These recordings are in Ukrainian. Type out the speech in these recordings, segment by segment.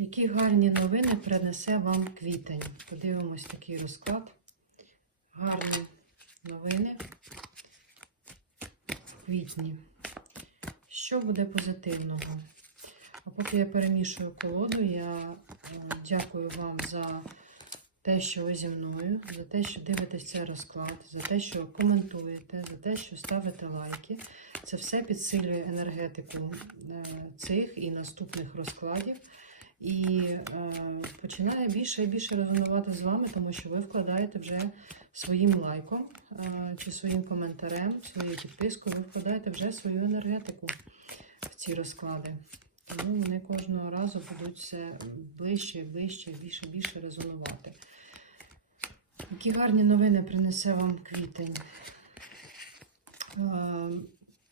Які гарні новини принесе вам квітень? Подивимось такий розклад. Гарні новини в квітні. Що буде позитивного? А поки я перемішую колоду, я е, дякую вам за те, що ви зі мною, за те, що дивитесь цей розклад, за те, що коментуєте, за те, що ставите лайки. Це все підсилює енергетику е, цих і наступних розкладів. І е, починає більше і більше резонувати з вами, тому що ви вкладаєте вже своїм лайком е, чи своїм коментарем, своєю підпискою, ви вкладаєте вже свою енергетику в ці розклади. Тому вони кожного разу будуть все ближче, ближче, більше, більше резонувати. Які гарні новини принесе вам квітень. Е,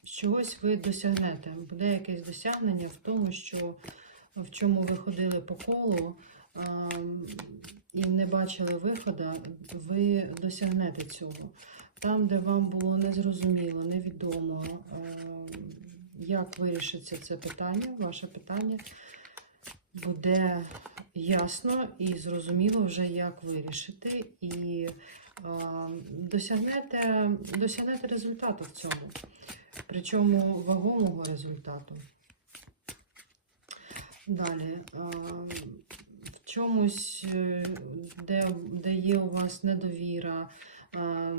Чогось ви досягнете. Буде якесь досягнення в тому, що в чому ви ходили по колу і не бачили виходу, ви досягнете цього. Там, де вам було незрозуміло, невідомо, а, як вирішиться це питання, ваше питання, буде ясно і зрозуміло вже, як вирішити, і досягнете, досягнете результату в цьому, причому вагомого результату. Далі. В чомусь, е, де, де є у вас недовіра,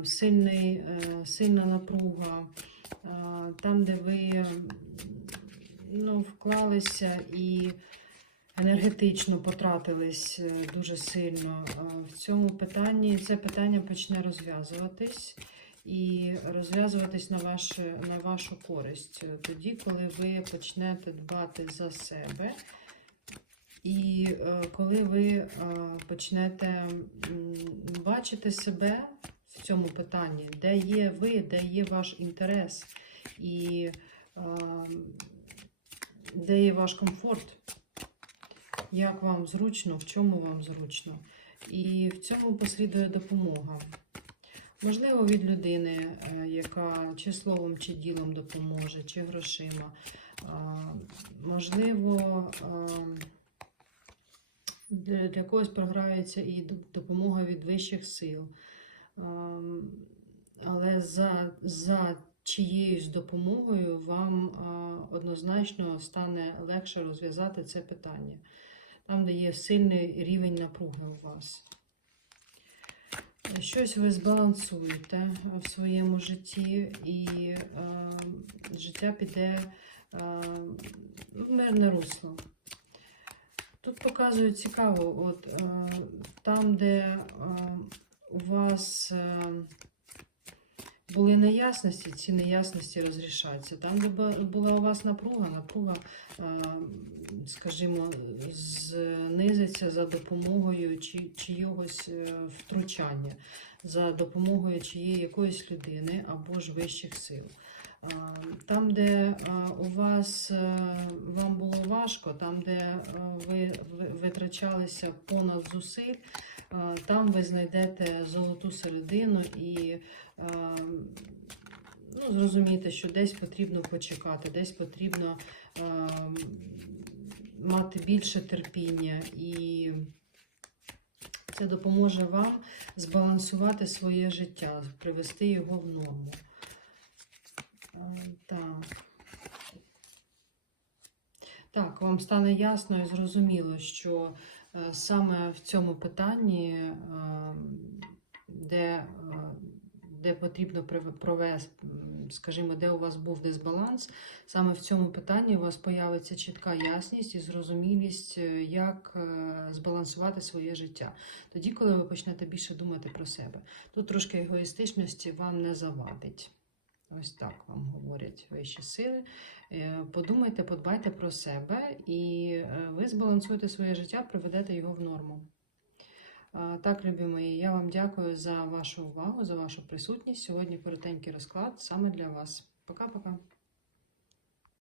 сильний, е, сильна напруга, там, де ви ну, вклалися і енергетично потратились е, дуже сильно, в цьому питанні це питання почне розв'язуватись. І розв'язуватись на, ваше, на вашу користь. Тоді, коли ви почнете дбати за себе, і е, коли ви е, почнете бачити себе в цьому питанні, де є ви, де є ваш інтерес, і е, де є ваш комфорт, як вам зручно, в чому вам зручно. І в цьому послідує допомога. Можливо, від людини, е, яка чи словом, чи ділом допоможе, чи грошима. Можливо, для для когось програється і допомога від вищих сил. Але за, за чиєюсь допомогою вам однозначно стане легше розв'язати це питання. Там, де є сильний рівень напруги у вас. Щось ви збалансуєте в своєму житті, і е, життя піде е, в мирне русло. Тут показують цікаво, от е, там, де е, у вас е, були неясності, ці неясності розрішаються. Там, де була у вас напруга, напруга, е, скажімо, знизиться за допомогою чи, чийогось е, втручання, за допомогою чиєї якоїсь людини або ж вищих сил. Там, де у вас е, вам було важко, там, де е, ви ви- витрачалися понад зусиль, там ви знайдете золоту середину і ну, зрозумієте, що десь потрібно почекати, десь потрібно е, мати більше терпіння, і це допоможе вам збалансувати своє життя, привести його в норму. Е, Так. Так, вам стане ясно і зрозуміло, що е, саме в цьому питанні, е, де, де потрібно провести, скажімо, де у вас був дисбаланс, саме в цьому питанні у вас появиться чітка ясність і зрозумілість, е, як е, збалансувати своє життя. Тоді, коли ви почнете більше думати про себе. Тут трошки егоїстичності вам не завадить. Ось так вам говорять вищі сили. Е, Подумайте, подбайте про себе, і ви збалансуєте своє життя, приведете його в норму. Так, любі мої, я вам дякую за вашу увагу, за вашу присутність. Сьогодні коротенький розклад саме для вас. Пока-пока.